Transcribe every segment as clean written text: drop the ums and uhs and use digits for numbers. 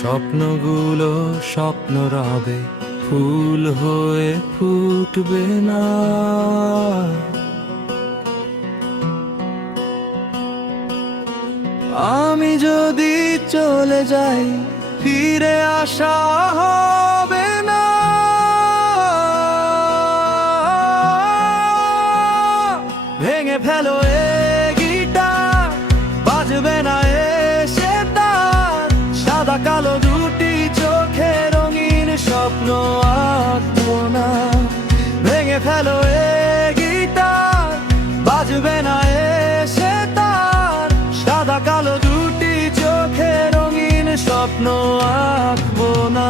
স্বপ্নগুলো স্বপ্ন রবে, ফুল হয়ে ফুটবে না। আমি যদি চলে যাই, ফিরে আসা হবে না। ভেঙে ফেলো এ গিটার, বাজবে না এ সেতার। সাদা কালো দুটি চোখে রঙিন স্বপ্ন আঁকবো না। ভেঙে ফেলো এ গিটার, বাজবে না এ সেতার। সাদা কালো দুটি চোখে রঙিন স্বপ্ন আঁকবো না।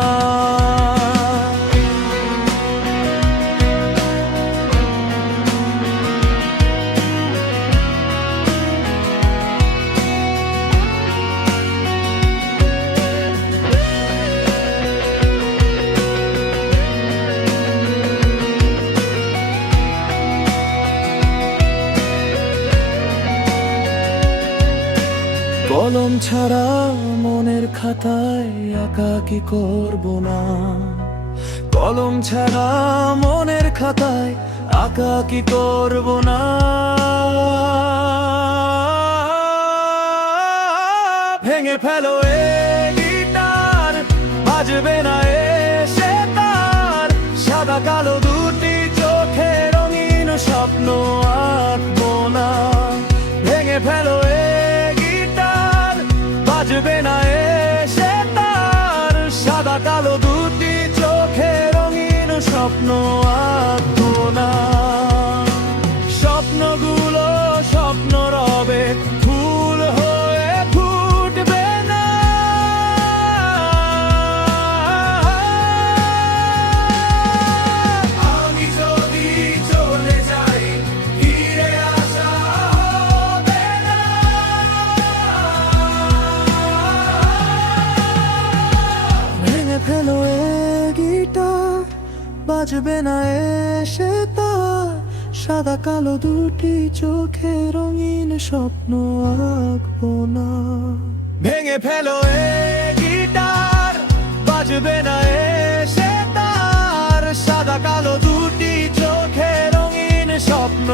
কলম ছাড়া মনের খাতায় আঁকা কি করব না। কলম ছাড়া মনের খাতায় আঁকা কি করব না। ভেঙে ফেলো এ গিটার, বাজবে না এ সেতার। সাদা কালো দুটি চোখে রঙিন স্বপ্ন আঁকবো না। ভেঙে ফেলো এ গিটার, বাজবে না এ সেতার। সাদা কালো দুটি চোখে রঙিন স্বপ্ন আঁকবো না। স্বপ্নগুলো স্বপ্ন রবে, ফুল হয়ে ফুটবে না। আমি যদি চলে যাই, ফিরে আসা হবে না। ভেঙে ফেলো এ গিটার, বাজবে না এ সেতার। সাদা কালো দুটি চোখে রঙিন স্বপ্ন আঁকবো না। ভেঙে ফেলো এ গিটার, বাজবে না এ সেতার। সাদা কালো দুটি চোখে রঙিন স্বপ্ন